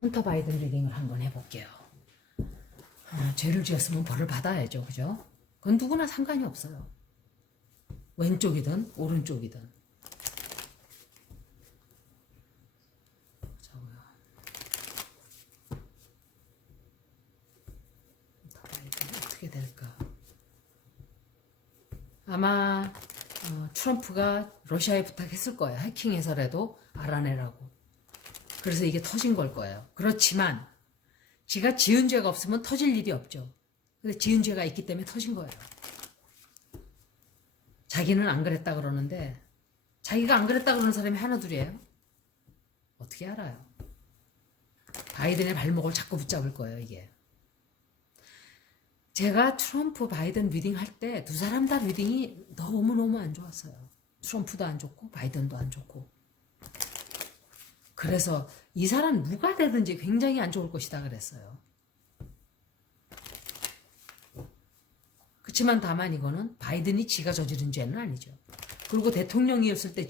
헌터 바이든 리딩을 한번 해볼게요. 죄를 지었으면 벌을 받아야죠. 그죠? 그건 누구나 상관이 없어요. 왼쪽이든 오른쪽이든. 자고요. 헌터 바이든 어떻게 될까? 아마 트럼프가 러시아에 부탁했을 거예요. 해킹해서라도 알아내라고. 그래서 이게 터진 걸 거예요. 그렇지만 지가 지은 죄가 없으면 터질 일이 없죠. 근데 지은 죄가 있기 때문에 터진 거예요. 자기는 안 그랬다 그러는데 자기가 안 그랬다 그러는 사람이 하나둘이에요. 어떻게 알아요? 바이든의 발목을 자꾸 붙잡을 거예요, 이게. 제가 트럼프 바이든 리딩 할 때 두 사람 다 리딩이 너무너무 안 좋았어요. 트럼프도 안 좋고 바이든도 안 좋고. 그래서 이 사람 누가 되든지 굉장히 안 좋을 것이다 그랬어요. 그렇지만 다만 이거는 바이든이 지가 저지른 죄는 아니죠. 그리고 대통령이었을 때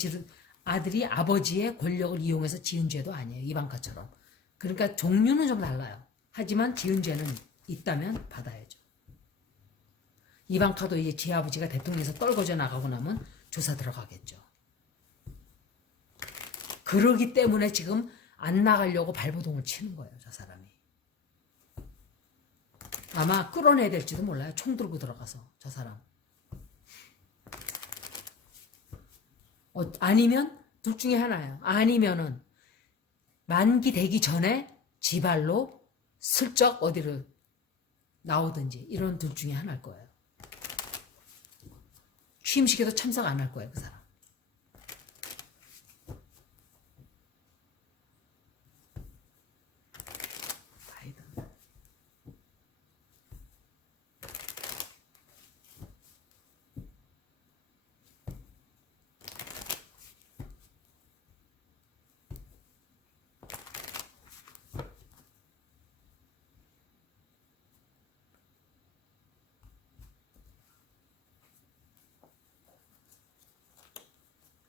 아들이 아버지의 권력을 이용해서 지은 죄도 아니에요. 이방카처럼. 그러니까 종류는 좀 달라요. 하지만 지은 죄는 있다면 받아야죠. 이방카도 이제 지 아버지가 대통령에서 떨궈져 나가고 나면 조사 들어가겠죠. 그러기 때문에 지금 안 나가려고 발버둥을 치는 거예요, 저 사람이. 아마 끌어내야 될지도 몰라요. 총 들고 들어가서, 저 사람. 아니면, 둘 중에 하나예요. 아니면은, 만기 되기 전에 지발로 슬쩍 어디로 나오든지, 이런 둘 중에 하나일 거예요. 취임식에도 참석 안 할 거예요, 그 사람.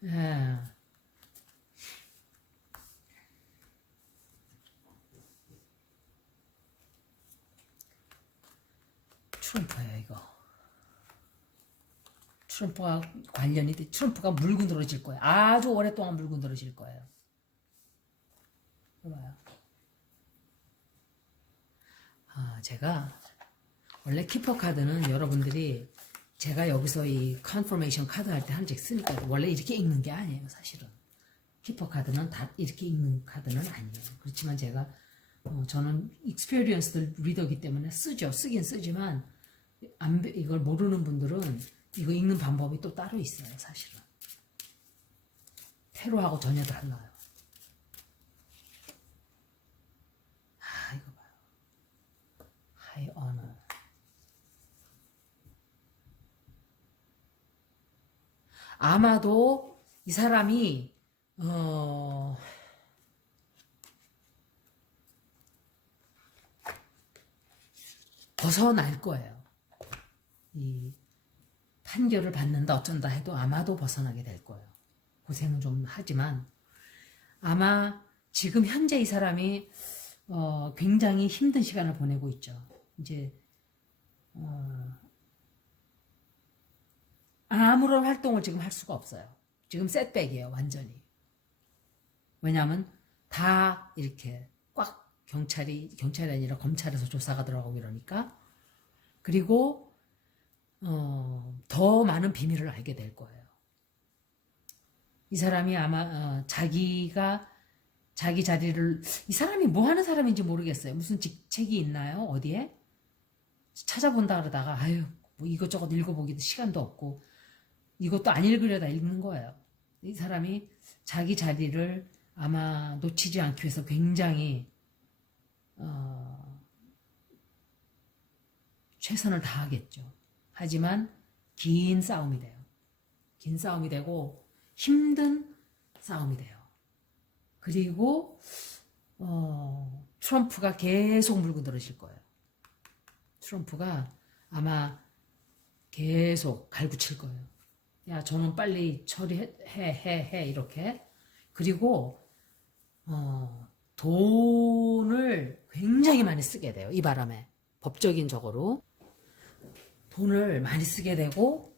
예. 트럼프예요, 이거. 트럼프가 관련이 돼. 트럼프가 물고 늘어질 거예요. 아주 오랫동안 물고 늘어질 거예요. 봐봐요. 제가 원래 키퍼 카드는 여러분들이 제가 여기서 이 컨퍼메이션 카드 할 때 한 적 쓰니까 원래 이렇게 읽는 게 아니에요, 사실은. 키퍼 카드는 다 이렇게 읽는 카드는 아니에요. 그렇지만 제가 저는 익스페리언스드 리더기 때문에 쓰긴 쓰지만 이걸 모르는 분들은 이거 읽는 방법이 또 따로 있어요, 사실은. 테로하고 전혀 달라요. 이거 봐요. High honor. 아마도 이 사람이 벗어날 거예요. 이 판결을 받는다 어쩐다 해도 아마도 벗어나게 될 거예요. 고생은 좀 하지만 아마 지금 현재 이 사람이 굉장히 힘든 시간을 보내고 있죠. 이제 아무런 활동을 지금 할 수가 없어요. 지금 셋백이에요, 완전히. 왜냐하면 다 이렇게 꽉 경찰이 아니라 검찰에서 조사가 들어가고 이러니까. 그리고 더 많은 비밀을 알게 될 거예요. 이 사람이 아마 자기가 자기 자리를, 이 사람이 뭐 하는 사람인지 모르겠어요. 무슨 직책이 있나요? 어디에? 찾아본다 그러다가 아유 뭐 이것저것 읽어보기도 시간도 없고 이것도 안 읽으려다 읽는 거예요. 이 사람이 자기 자리를 아마 놓치지 않기 위해서 굉장히 최선을 다하겠죠. 하지만 긴 싸움이 돼요. 긴 싸움이 되고 힘든 싸움이 돼요. 그리고 트럼프가 계속 물고 늘어질 거예요. 트럼프가 아마 계속 갈구칠 거예요. 야, 저는 빨리 처리해 이렇게. 그리고 돈을 굉장히 많이 쓰게 돼요. 이 바람에. 법적인 적으로. 돈을 많이 쓰게 되고,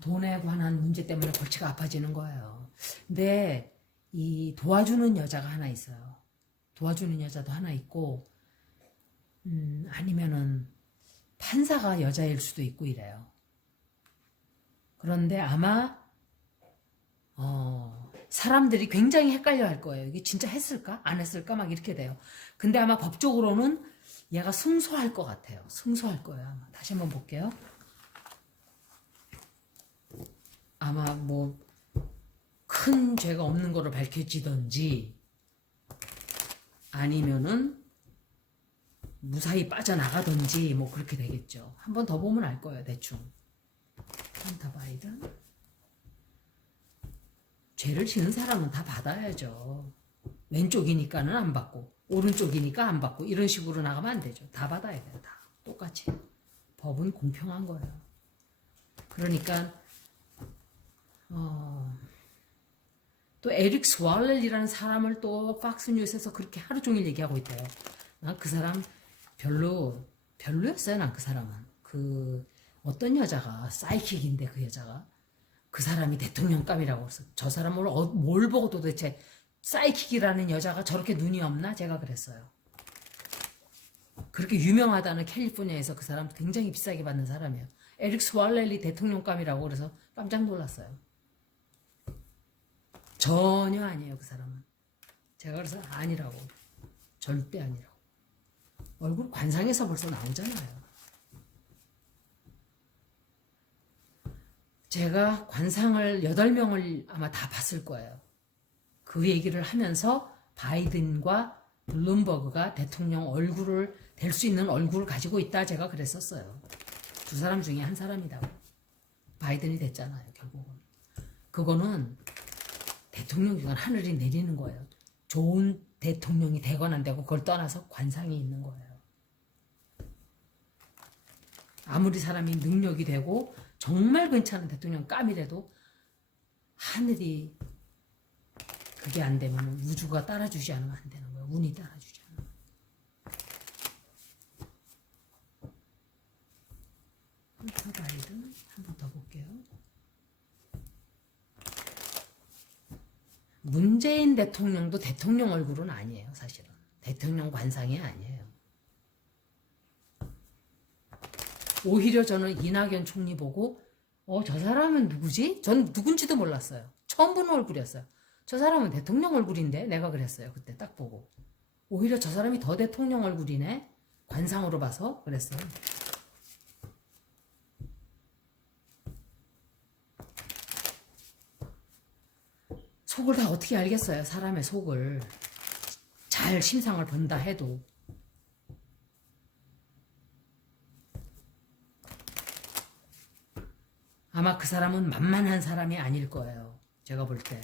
돈에 관한 문제 때문에 골치가 아파지는 거예요. 근데 이 도와주는 여자가 하나 있어요. 도와주는 여자도 하나 있고, 아니면은 판사가 여자일 수도 있고 이래요. 그런데 아마 사람들이 굉장히 헷갈려 할 거예요. 이게 진짜 했을까? 안 했을까? 막 이렇게 돼요. 근데 아마 법적으로는 얘가 승소할 것 같아요. 승소할 거예요. 아마. 다시 한번 볼게요. 아마 뭐 큰 죄가 없는 거로 밝혀지던지 아니면은 무사히 빠져나가던지 뭐 그렇게 되겠죠. 한 번 더 보면 알 거예요. 대충. 헌터 바이든. 죄를 지는 사람은 다 받아야죠. 왼쪽이니까는 안 받고 오른쪽이니까 안 받고 이런 식으로 나가면 안 되죠. 다 받아야 돼요. 다 똑같이. 법은 공평한 거예요. 그러니까 또 에릭 스왈렐이라는 사람을 또 팍스뉴스에서 그렇게 하루 종일 얘기하고 있대요. 난 그 사람 별로였어요. 난 그 사람은. 그 어떤 여자가 사이킥인데 그 여자가 그 사람이 대통령감이라고 그랬어. 저 사람을 뭘 보고 도대체 사이킥이라는 여자가 저렇게 눈이 없나? 제가 그랬어요. 그렇게 유명하다는 캘리포니아에서 그 사람 굉장히 비싸게 받는 사람이에요. 에릭 스왈렐리 대통령감이라고 그래서 깜짝 놀랐어요. 전혀 아니에요, 그 사람은. 제가 그래서 아니라고. 절대 아니라고. 얼굴 관상에서 벌써 나오잖아요. 제가 관상을 8명을 아마 다 봤을 거예요. 그 얘기를 하면서 바이든과 블룸버그가 대통령 얼굴을 될 수 있는 얼굴을 가지고 있다 제가 그랬었어요. 두 사람 중에 한 사람이라고. 바이든이 됐잖아요, 결국은. 그거는 대통령 기간 하늘이 내리는 거예요. 좋은 대통령이 되건 안 되고 그걸 떠나서 관상이 있는 거예요. 아무리 사람이 능력이 되고 정말 괜찮은 대통령 감이라도 하늘이 그게 안 되면 우주가 따라주지 않으면 안 되는 거예요. 운이 따라주지 않으면. 헌터 바이든 한 번 더 볼게요. 문재인 대통령도 대통령 얼굴은 아니에요. 사실은. 대통령 관상이 아니에요. 오히려 저는 이낙연 총리 보고 저 사람은 누구지? 전 누군지도 몰랐어요. 처음 보는 얼굴이었어요. 저 사람은 대통령 얼굴인데 내가 그랬어요. 그때 딱 보고. 오히려 저 사람이 더 대통령 얼굴이네. 관상으로 봐서 그랬어요. 속을 다 어떻게 알겠어요. 사람의 속을. 잘 심상을 본다 해도. 아마 그 사람은 만만한 사람이 아닐 거예요. 제가 볼 때.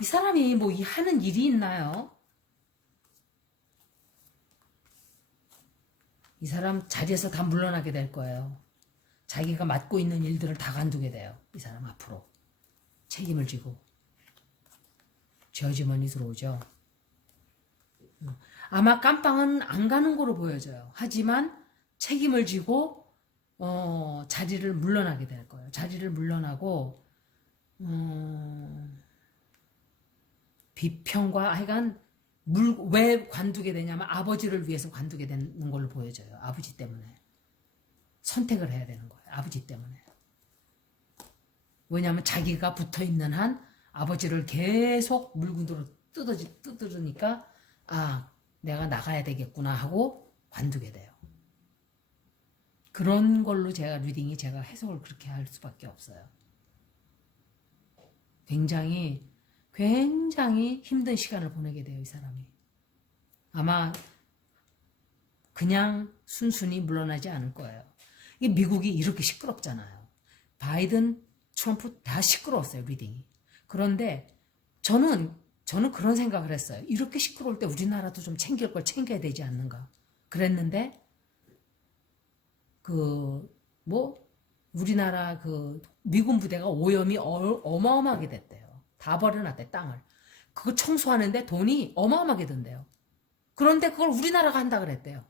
이 사람이 뭐 하는 일이 있나요? 이 사람 자리에서 다 물러나게 될 거예요. 자기가 맡고 있는 일들을 다 관두게 돼요. 이 사람 앞으로. 책임을 지고. 저지먼이 들어오죠. 아마 깜빵은 안 가는 거로 보여져요. 하지만 책임을 지고 자리를 물러나게 될 거예요. 자리를 물러나고 비평과 하여간 왜 관두게 되냐면 아버지를 위해서 관두게 되는 걸로 보여져요. 아버지 때문에. 선택을 해야 되는 거예요. 아버지 때문에. 왜냐하면 자기가 붙어있는 한 아버지를 계속 물군으로 뜯으니까 내가 나가야 되겠구나 하고 관두게 돼요. 그런 걸로 제가 해석을 그렇게 할 수밖에 없어요. 굉장히 힘든 시간을 보내게 돼요, 이 사람이. 아마 그냥 순순히 물러나지 않을 거예요. 미국이 이렇게 시끄럽잖아요. 바이든, 트럼프 다 시끄러웠어요, 리딩이. 그런데 저는 그런 생각을 했어요. 이렇게 시끄러울 때 우리나라도 좀 챙길 걸 챙겨야 되지 않는가. 그랬는데 뭐 우리나라 미군 부대가 오염이 어마어마하게 됐대요. 다 버려놨대, 땅을. 그거 청소하는데 돈이 어마어마하게 든대요. 그런데 그걸 우리나라가 한다 그랬대요.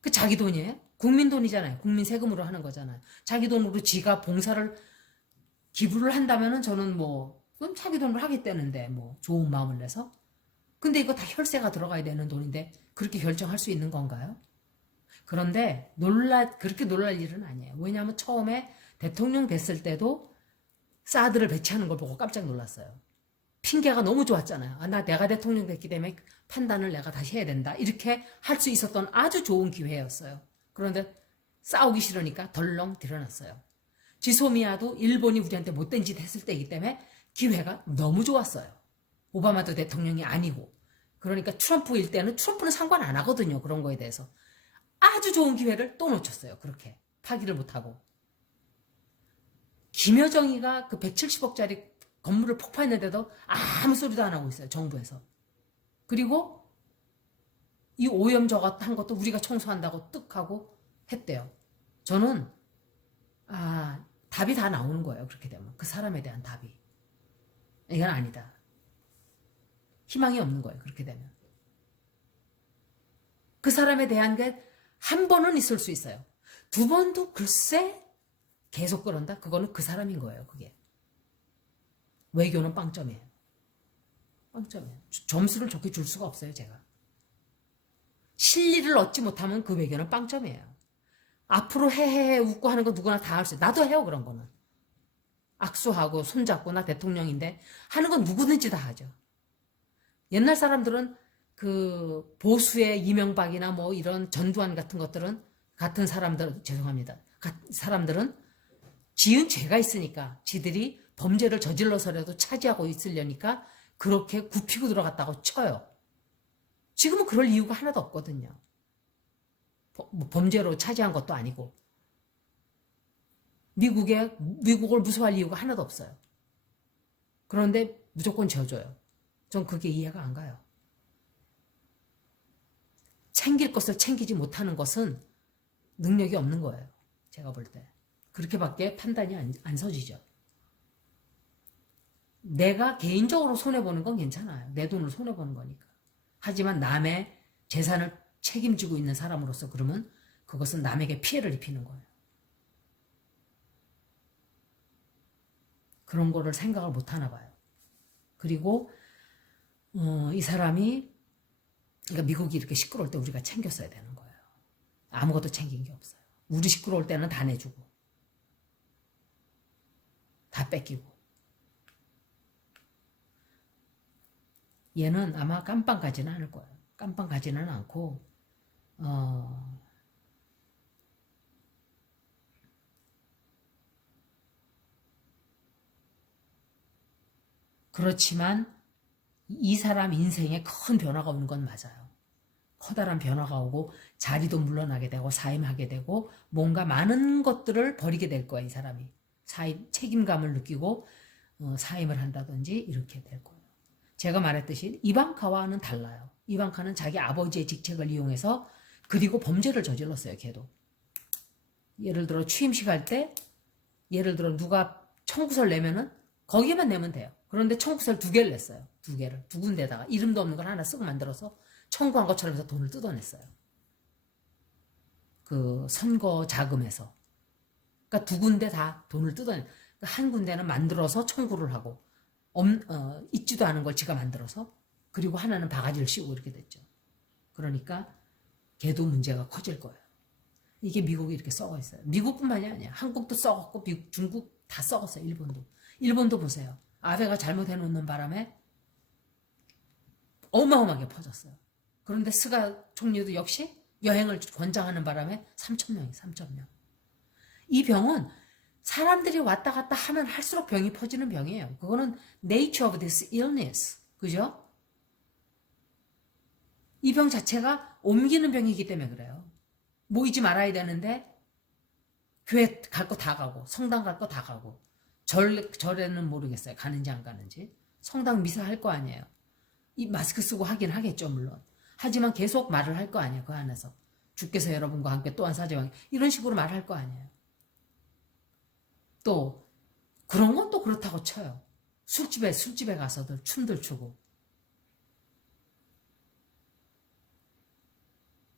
그 자기 돈이에요? 국민 돈이잖아요. 국민 세금으로 하는 거잖아요. 자기 돈으로 지가 봉사를 기부를 한다면은 저는 그럼 자기 돈으로 하겠다는데 좋은 마음을 내서. 근데 이거 다 혈세가 들어가야 되는 돈인데 그렇게 결정할 수 있는 건가요? 그런데 그렇게 놀랄 일은 아니에요. 왜냐하면 처음에 대통령 됐을 때도 사드를 배치하는 걸 보고 깜짝 놀랐어요. 핑계가 너무 좋았잖아요. 내가 대통령 됐기 때문에 판단을 내가 다시 해야 된다. 이렇게 할 수 있었던 아주 좋은 기회였어요. 그런데 싸우기 싫으니까 덜렁 들여놨어요. 지소미아도 일본이 우리한테 못된 짓 했을 때이기 때문에 기회가 너무 좋았어요. 오바마도 대통령이 아니고. 그러니까 트럼프일 때는 트럼프는 상관 안 하거든요. 그런 거에 대해서. 아주 좋은 기회를 또 놓쳤어요. 그렇게 파기를 못하고. 김여정이가 그 170억짜리 건물을 폭파했는데도 아무 소리도 안 하고 있어요. 정부에서. 그리고 이 오염 저것 한 것도 우리가 청소한다고 뜩 하고 했대요. 저는 답이 다 나오는 거예요. 그렇게 되면. 그 사람에 대한 답이. 이건 아니다. 희망이 없는 거예요. 그렇게 되면. 그 사람에 대한 게 한 번은 있을 수 있어요. 두 번도 글쎄 계속 그런다? 그거는 그 사람인 거예요. 그게. 외교는 빵점이에요. 빵점이에요. 점수를 좋게 줄 수가 없어요. 제가. 실리를 얻지 못하면 그 외교는 빵점이에요. 앞으로 헤헤헤 웃고 하는 거 누구나 다 할 수 있어요. 나도 해요. 그런 거는. 악수하고 손잡고 나 대통령인데 하는 건 누구든지 다 하죠. 옛날 사람들은 그 보수의 이명박이나 이런 전두환 같은 것들은 같은 사람들 죄송합니다. 사람들은 지은 죄가 있으니까 지들이 범죄를 저질러서라도 차지하고 있으려니까 그렇게 굽히고 들어갔다고 쳐요. 지금은 그럴 이유가 하나도 없거든요. 범죄로 차지한 것도 아니고 미국을 무서워할 이유가 하나도 없어요. 그런데 무조건 져줘요. 전 그게 이해가 안 가요. 챙길 것을 챙기지 못하는 것은 능력이 없는 거예요. 제가 볼 때. 그렇게밖에 판단이 안 서지죠. 내가 개인적으로 손해보는 건 괜찮아요. 내 돈을 손해보는 거니까. 하지만 남의 재산을 책임지고 있는 사람으로서 그러면 그것은 남에게 피해를 입히는 거예요. 그런 거를 생각을 못 하나 봐요. 그리고 이 사람이 그러니까 미국이 이렇게 시끄러울 때 우리가 챙겼어야 되는 거예요. 아무것도 챙긴 게 없어요. 우리 시끄러울 때는 다 내주고 다 뺏기고. 얘는 아마 깜빵 가지는 않을 거예요. 깜빵 가지는 않고 그렇지만 이 사람 인생에 큰 변화가 오는 건 맞아요. 커다란 변화가 오고 자리도 물러나게 되고 사임하게 되고 뭔가 많은 것들을 버리게 될 거예요. 이 사람이. 책임감을 느끼고 사임을 한다든지 이렇게 될 거예요. 제가 말했듯이 이방카와는 달라요. 이방카는 자기 아버지의 직책을 이용해서 그리고 범죄를 저질렀어요. 걔도. 예를 들어 취임식 할 때 예를 들어 누가 청구서를 내면은 거기에만 내면 돼요. 그런데 청구서를 2개를 냈어요. 2개를. 2군데다가 이름도 없는 걸 하나 쓰고 만들어서 청구한 것처럼 해서 돈을 뜯어냈어요. 그 선거 자금에서. 그러니까 2군데 다 돈을 뜯어내. 그러니까 한 군데는 만들어서 청구를 하고 있지도 않은 걸 지가 만들어서 그리고 하나는 바가지를 씌우고 이렇게 됐죠. 그러니까 걔도 문제가 커질 거예요. 이게 미국이 이렇게 썩어 있어요. 미국뿐만이 아니야. 한국도 썩었고 미국, 중국 다 썩었어요. 일본도. 일본도 보세요. 아베가 잘못해놓는 바람에 어마어마하게 퍼졌어요. 그런데 스가 총리도 역시 여행을 권장하는 바람에 3,000명이 3,000명. 이 병은 사람들이 왔다 갔다 하면 할수록 병이 퍼지는 병이에요. 그거는 nature of this illness. 그죠? 이 병 자체가 옮기는 병이기 때문에 그래요. 모이지 말아야 되는데 교회 갈 거 다 가고 성당 갈 거 다 가고 절에는 모르겠어요. 가는지 안 가는지. 성당 미사 할 거 아니에요. 이 마스크 쓰고 하긴 하겠죠. 물론. 하지만 계속 말을 할 거 아니에요. 그 안에서. 주께서 여러분과 함께 또한 사제왕 이런 식으로 말할 거 아니에요. 또 그런 건 또 그렇다고 쳐요. 술집에 가서들 춤들 추고.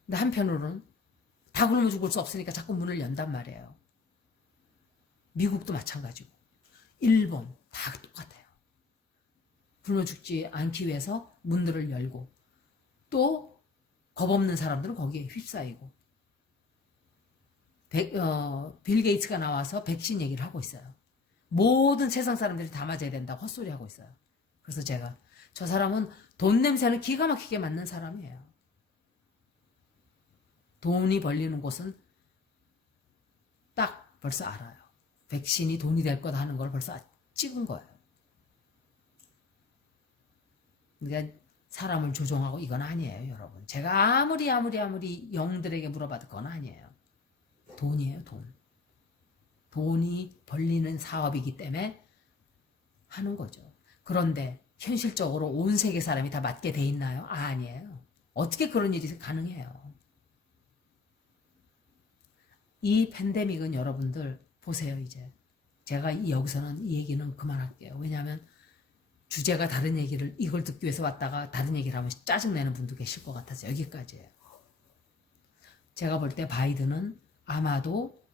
근데 한편으로는 다 굶어 죽을 수 없으니까 자꾸 문을 연단 말이에요. 미국도 마찬가지고 일본 다 똑같아요. 굶어 죽지 않기 위해서 문들을 열고 또 겁없는 사람들은 거기에 휩싸이고 빌 게이츠가 나와서 백신 얘기를 하고 있어요. 모든 세상 사람들이 다 맞아야 된다고 헛소리하고 있어요. 그래서 제가 저 사람은 돈 냄새는 기가 막히게 맡는 사람이에요. 돈이 벌리는 곳은 딱 벌써 알아요. 백신이 돈이 될 거다 하는 걸 벌써 찍은 거예요. 그러니까 사람을 조종하고 이건 아니에요, 여러분. 제가 아무리 영들에게 물어봐도 그건 아니에요. 돈이에요, 돈. 돈이 벌리는 사업이기 때문에 하는 거죠. 그런데 현실적으로 온 세계 사람이 다 맞게 돼 있나요? 아니에요. 어떻게 그런 일이 가능해요? 이 팬데믹은 여러분들 보세요, 이제. 제가 여기서는 이 얘기는 그만할게요. 왜냐하면 주제가 다른 얘기를 이걸 듣기 위해서 왔다가 다른 얘기를 하면 짜증내는 분도 계실 것 같아서 여기까지예요. 제가 볼 때 바이든은 아마도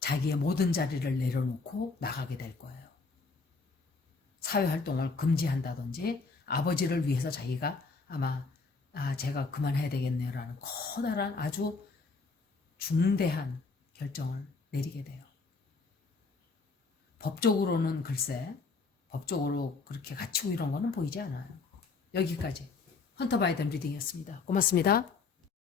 자기의 모든 자리를 내려놓고 나가게 될 거예요. 사회활동을 금지한다든지 아버지를 위해서 자기가 아마 제가 그만해야 되겠네요 라는 커다란 아주 중대한 결정을 내리게 돼요. 법적으로는 글쎄 법적으로 그렇게 갇히고 이런 거는 보이지 않아요. 여기까지 헌터 바이든 리딩이었습니다. 고맙습니다.